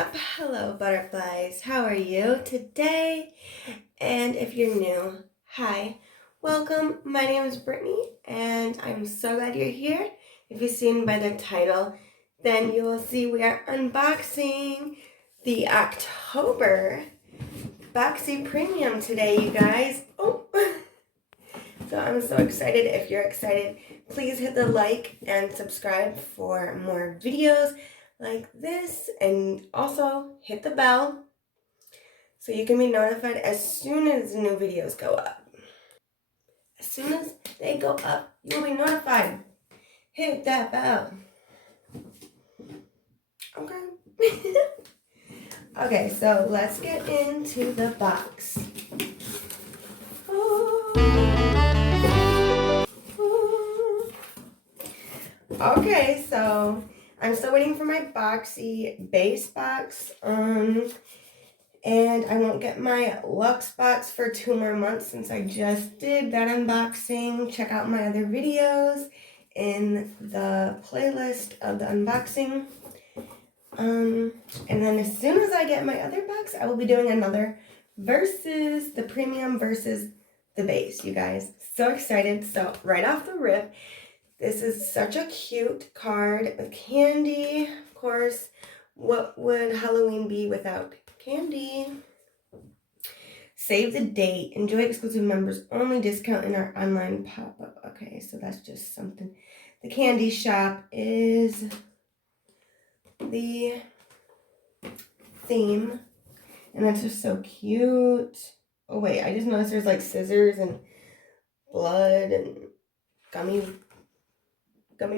up? Hello, butterflies. How are you today? And if you're new, hi. Welcome. My name is Brittany, and I'm so glad you're here. If you've seen by the title, then you will see we are unboxing the October Boxy Premium today, you guys. Oh, so I'm so excited. If you're excited, please hit the like and subscribe for more videos like this, and also hit the bell so you can be notified as soon as new videos go up. As soon as they go up, you'll be notified. Hit that bell. Okay. Okay, so let's get into the box. Okay, so I'm still waiting for my Boxy base box. And I won't get my Luxe box for 2 more months since I just did that unboxing. Check out my other videos in the playlist of the unboxing. And then as soon as I get my other box, I will be doing another versus the premium versus the base, you guys. So excited. So right off the rip, this is such a cute card with candy. Of course, what would Halloween be without candy? Save the date. Enjoy exclusive members only discount in our online pop-up. Okay, so that's just something. The candy shop is the theme. And that's just so cute. Oh wait, I just noticed there's like scissors and blood and gummy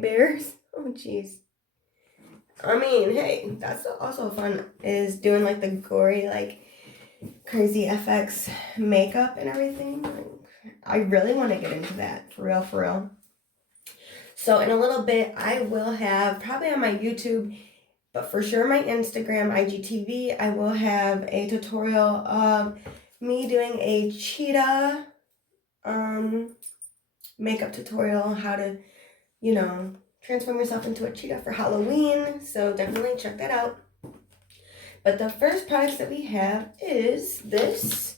bears. Oh jeez. I mean, hey, that's also fun, is doing like the gory, like crazy FX makeup and everything. I really want to get into that, for real. So in a little bit, I will have, probably on my YouTube, but for sure my Instagram, IGTV, I will have a tutorial of me doing a cheetah makeup tutorial, how to, transform yourself into a cheetah for Halloween. So definitely check that out. But the first products that we have is this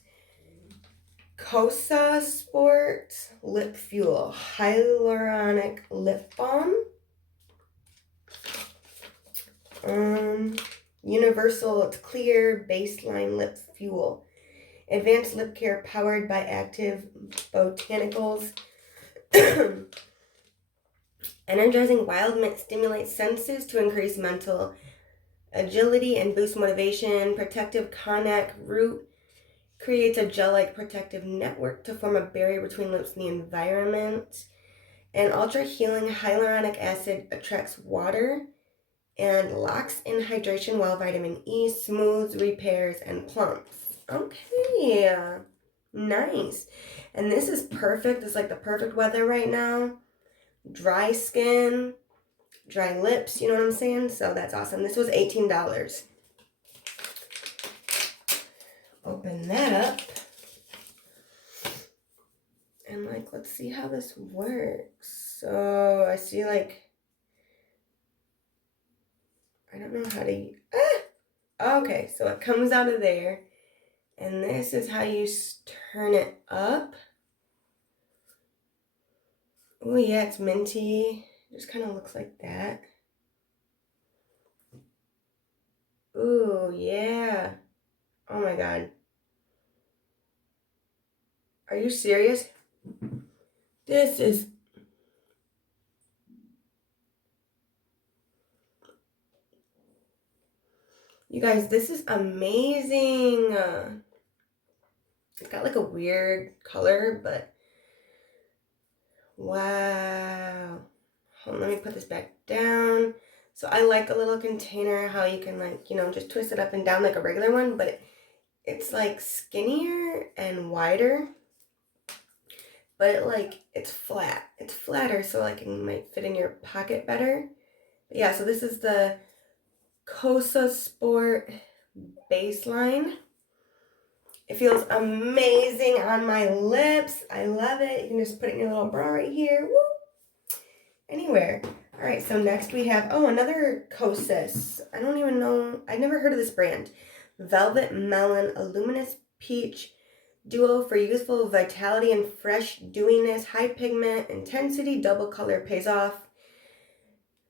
Cosa Sport Lip Fuel Hyaluronic Lip Balm. Universal, it's clear baseline lip fuel. Advanced lip care powered by active botanicals. Energizing wild mint stimulates senses to increase mental agility and boost motivation. Protective konjac root creates a gel-like protective network to form a barrier between lips and the environment. And ultra healing hyaluronic acid attracts water and locks in hydration, while vitamin E smooths, repairs, and plumps. Okay, nice. And this is perfect. It's like the perfect weather right now. Dry skin, dry lips, you know what I'm saying? So that's awesome. This was $18. Open that up. And let's see how this works. So I see I don't know how to, okay, so it comes out of there. And this is how you turn it up. Oh yeah, it's minty. It just kind of looks like that. Ooh, yeah. Oh my God. Are you serious? This is... You guys, this is amazing. It's got like a weird color, but wow. Hold on, let me put this back down. So I like a little container, how you can just twist it up and down like a regular one, but it's like skinnier and wider, but it's flat. It's flatter, so it might fit in your pocket better. But yeah, so this is the Cosa Sport Baseline. It feels amazing on my lips. I love it. You can just put it in your little bra right here. Woo! Anywhere. All right, so next we have, another Kosas. I don't even know, I've never heard of this brand. Velvet Melon, a luminous peach duo for youthful vitality and fresh dewiness, high pigment intensity, double color pays off.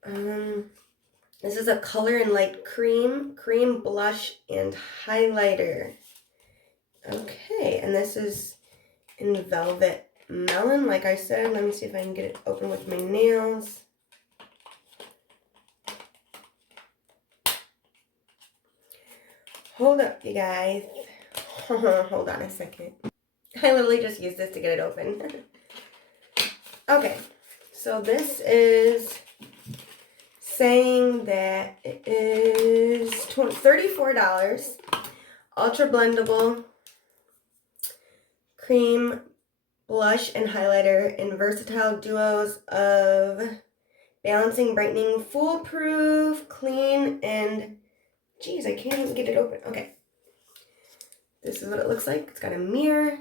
This is a color in light cream, blush, and highlighter. Okay, and this is in Velvet Melon, like I said. Let me see if I can get it open with my nails. Hold up, you guys. Hold on a second. I literally just used this to get it open. Okay, so this is saying that it is $34. Ultra blendable cream, blush, and highlighter in versatile duos of balancing, brightening, foolproof, clean, and geez, I can't even get it open. Okay. This is what it looks like. It's got a mirror.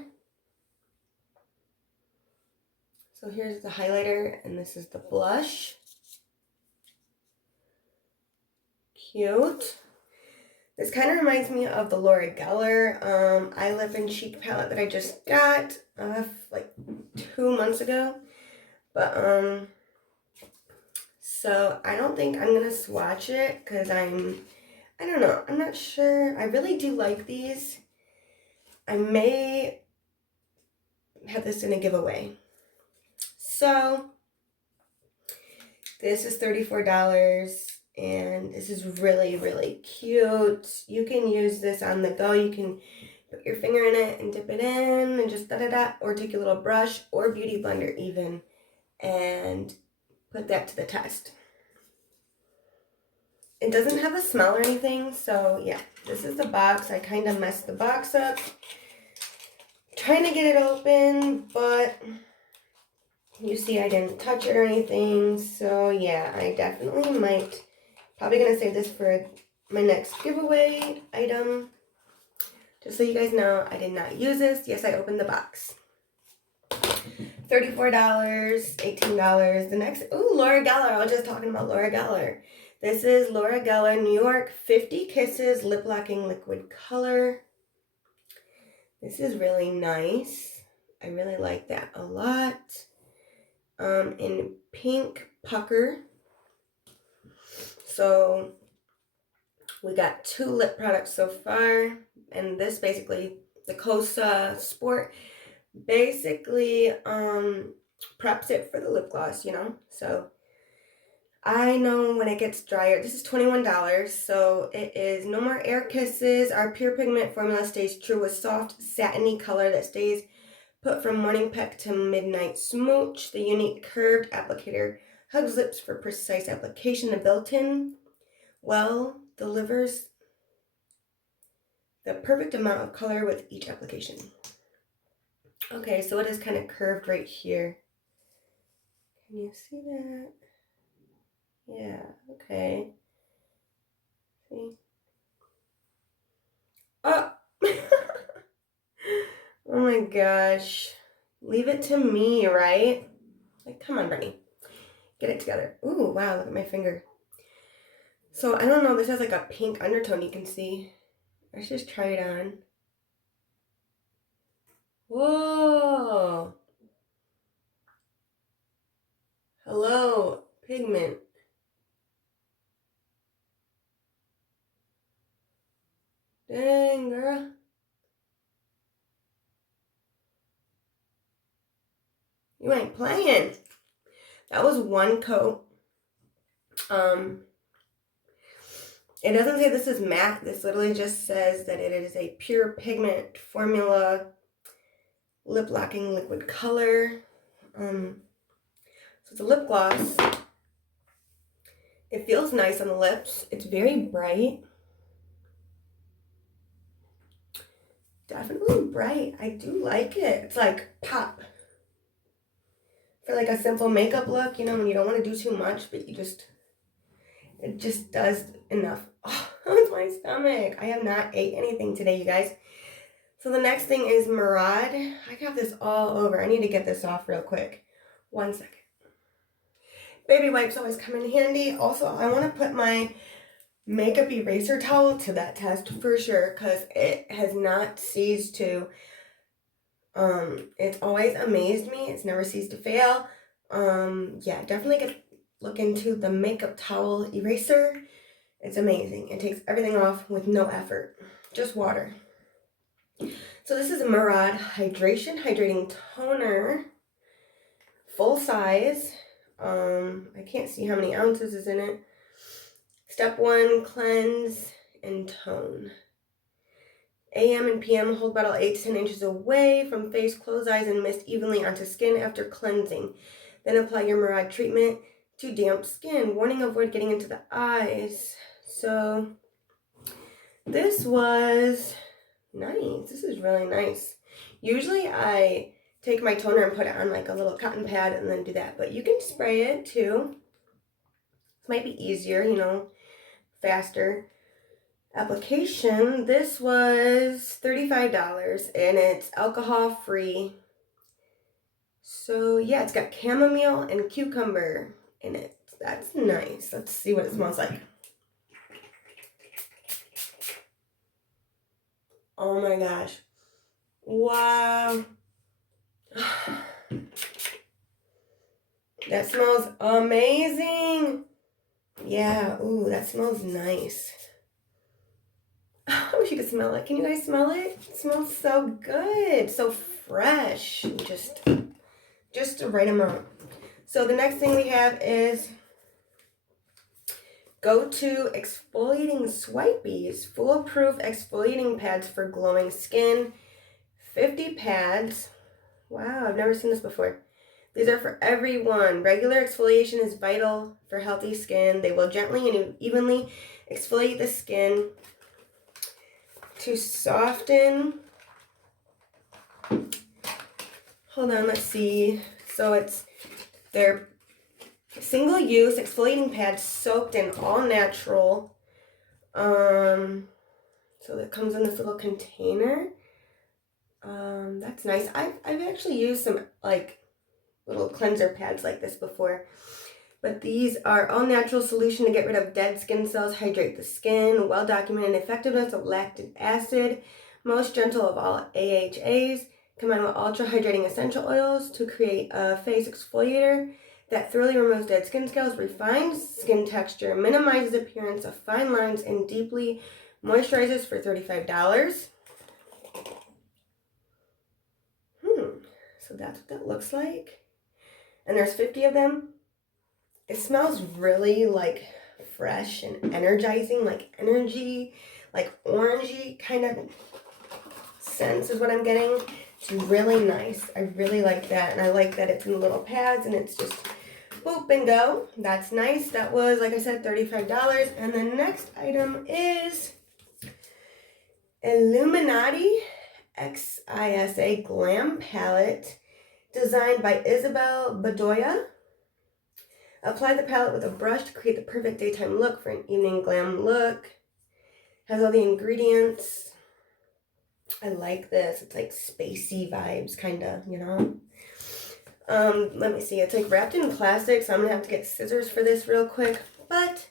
So here's the highlighter, and this is the blush. Cute. This kind of reminds me of the Laura Geller Eye Lip and Cheek palette that I just got like 2 months ago. But so I don't think I'm gonna swatch it because I don't know. I'm not sure. I really do like these. I may have this in a giveaway. So this is $34. And this is really, really cute. You can use this on the go. You can put your finger in it and dip it in and just da-da-da. Or take your little brush or beauty blender even and put that to the test. It doesn't have a smell or anything. So yeah, this is the box. I kind of messed the box up trying to get it open, but you see I didn't touch it or anything. So yeah, I definitely might. Probably going to save this for my next giveaway item. Just so you guys know, I did not use this. Yes, I opened the box. $34, $18. The next, Laura Geller. I was just talking about Laura Geller. This is Laura Geller New York 50 Kisses Lip Locking Liquid Color. This is really nice. I really like that a lot. In pink pucker. So we got 2 lip products so far, and this basically, the Cosa Sport, basically preps it for the lip gloss, you know. So I know when it gets drier, this is $21, so it is no more air kisses. Our pure pigment formula stays true with soft, satiny color that stays put from morning peck to midnight smooch. The unique curved applicator hugs lips for precise application. The built-in well delivers the perfect amount of color with each application. Okay, so it is kind of curved right here. Can you see that? Yeah, okay. See? Oh! Oh my gosh. Leave it to me, right? Like, come on, Brittany. Get it together. Ooh, wow, look at my finger. So, I don't know, this has like a pink undertone you can see. Let's just try it on. Whoa! Hello, pigment. Dang, girl. You ain't playing. That was one coat. It doesn't say this is matte. This literally just says that it is a pure pigment formula lip locking liquid color. So it's a lip gloss. It feels nice on the lips. It's very bright. Definitely bright. I do like it. It's like pop. For like a simple makeup look, you know, when you don't want to do too much, but it just does enough. Oh, it's my stomach. I have not ate anything today, you guys. So the next thing is Murad. I got this all over. I need to get this off real quick. 1 second. Baby wipes always come in handy. Also, I want to put my makeup eraser towel to that test for sure, because it has not ceased to, it's always amazed me. It's never ceased to fail. Yeah, definitely look into the makeup towel eraser. It's amazing. It takes everything off with no effort, just water. So this is a Murad Hydrating Toner, full size. I can't see how many ounces is in it. Step 1, cleanse and tone. AM and PM, hold bottle 8 to 10 inches away from face, close eyes, and mist evenly onto skin after cleansing. Then apply your Murad treatment to damp skin. Warning, avoid getting into the eyes. So this was nice. This is really nice. Usually I take my toner and put it on like a little cotton pad and then do that, but you can spray it too. This might be easier, you know, faster application. This was $35 and it's alcohol free. So yeah, it's got chamomile and cucumber in it. That's nice. Let's see what it smells like. Oh my gosh. Wow. That smells amazing. Yeah, ooh, that smells nice. I wish you could smell it. Can you guys smell it? It smells so good, so fresh. Just the right amount. So the next thing we have is Go-To Exfoliating Swipies. Foolproof exfoliating pads for glowing skin. 50 pads. Wow, I've never seen this before. These are for everyone. Regular exfoliation is vital for healthy skin. They will gently and evenly exfoliate the skin to soften. Hold on, let's see. So they're single-use exfoliating pads soaked in all natural. So that comes in this little container. That's nice. I've actually used some like little cleanser pads like this before. But these are all natural solution to get rid of dead skin cells, hydrate the skin, well documented effectiveness of lactic acid, most gentle of all AHAs, combined with ultra hydrating essential oils to create a face exfoliator that thoroughly removes dead skin cells, refines skin texture, minimizes appearance of fine lines, and deeply moisturizes for $35. So that's what that looks like. And there's 50 of them. It smells really like fresh and energizing, like energy, like orangey kind of sense is what I'm getting. It's really nice. I really like that. And I like that it's in little pads and it's just boop and go. That's nice. That was, like I said, $35. And the next item is Illuminati XISA Glam Palette, designed by Isabel Bedoya. Apply the palette with a brush to create the perfect daytime look for an evening glam look. Has all the ingredients. I like this. It's like spacey vibes, kind of, you know. Let me see. It's like wrapped in plastic, so I'm going to have to get scissors for this real quick. But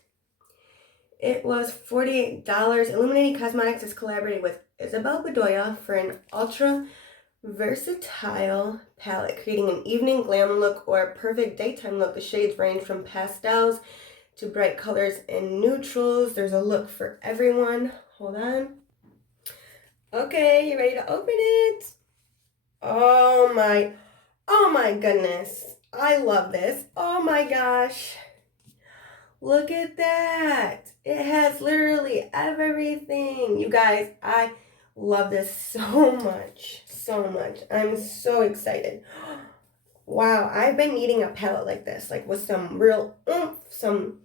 it was $48. Illuminati Cosmetics has collaborated with Isabel Bedoya for an ultra versatile palette, creating an evening glam look or a perfect daytime look. The shades range from pastels to bright colors and neutrals. There's a look for everyone. Hold on. Okay, you ready to open it? Oh my goodness. I love this. Oh my gosh. Look at that. It has literally everything. You guys, I love this so much. So much. I'm so excited. Wow, I've been needing a palette like this, like with some real oomph, some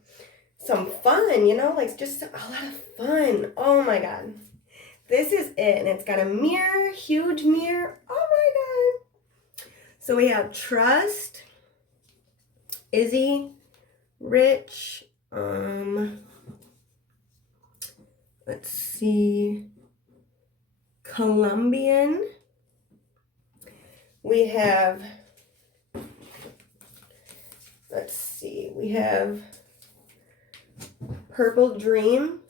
fun, you know, like just a lot of fun. Oh my god. This is it, and it's got a mirror, huge mirror. Oh my god. So we have Trust, Izzy, Rich, let's see, Colombian. We have, let's see, we have Purple Dream,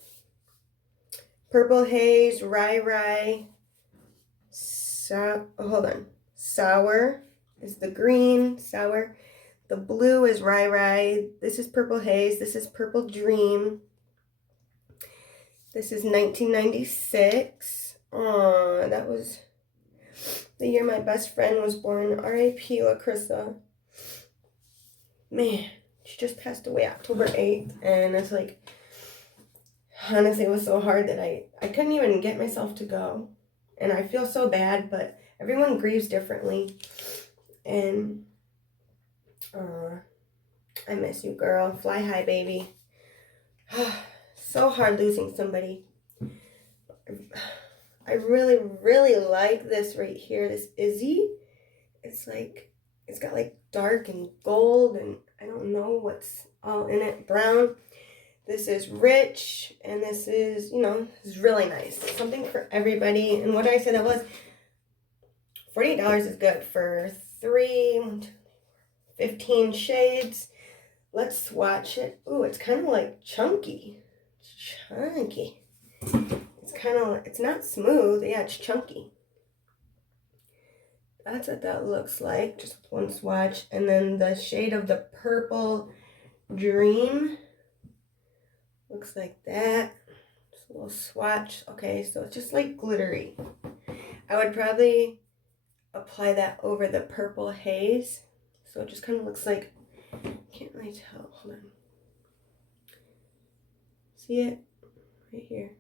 Purple Haze, Rye, hold on, Sour is the green, Sour. The blue is Rye, this is Purple Haze, this is Purple Dream. This is 1996. Aw, that was the year my best friend was born. R.I.P. LaCrissa. Man, she just passed away October 8th. And it's like, honestly, it was so hard that I couldn't even get myself to go. And I feel so bad, but everyone grieves differently. And I miss you, girl. Fly high, baby. So hard losing somebody. I really, really like this right here, this Izzy. It's like, it's got like dark and gold and I don't know what's all in it, brown. This is Rich and this is, you know, this is really nice. Something for everybody. And what did I say that was? $48 is good for 15 shades. Let's swatch it. Ooh, it's kind of like chunky. Chunky. It's kind of, it's not smooth. Yeah, it's chunky. That's what that looks like. Just one swatch. And then the shade of the Purple Dream looks like that. Just a little swatch. Okay, so it's just like glittery. I would probably apply that over the Purple Haze. So it just kind of looks like, can't really tell. Hold on. See it? Right here.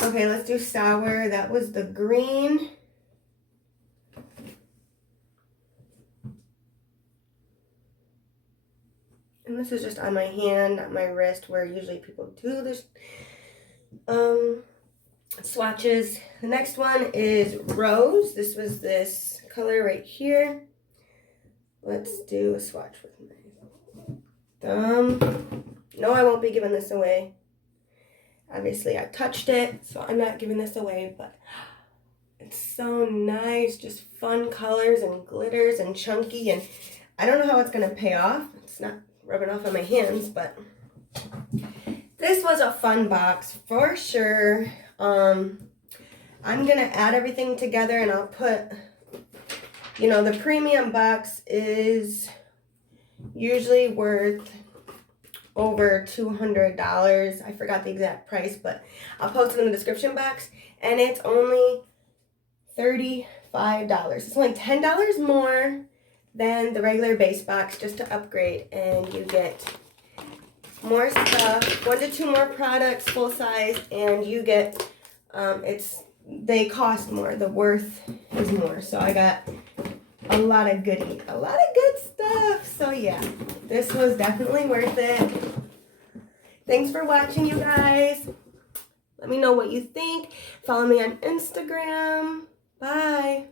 Okay, let's do Sour. That was the green. And this is just on my hand, not my wrist, where usually people do this swatches. The next one is Rose. This was this color right here. Let's do a swatch with my thumb. No, I won't be giving this away. Obviously, I touched it, so I'm not giving this away, but it's so nice. Just fun colors and glitters and chunky, and I don't know how it's going to pay off. It's not rubbing off on my hands, but this was a fun box for sure. I'm going to add everything together, and I'll put, you know, the premium box is usually worth over $200. I forgot the exact price, but I'll post it in the description box. And it's only $35. It's only $10 more than the regular base box just to upgrade. And you get more stuff, 1 to 2 more products, full size, and you get, they cost more. The worth is more. So I got a lot of good stuff. So yeah, this was definitely worth it. Thanks for watching, you guys. Let me know what you think. Follow me on Instagram. Bye.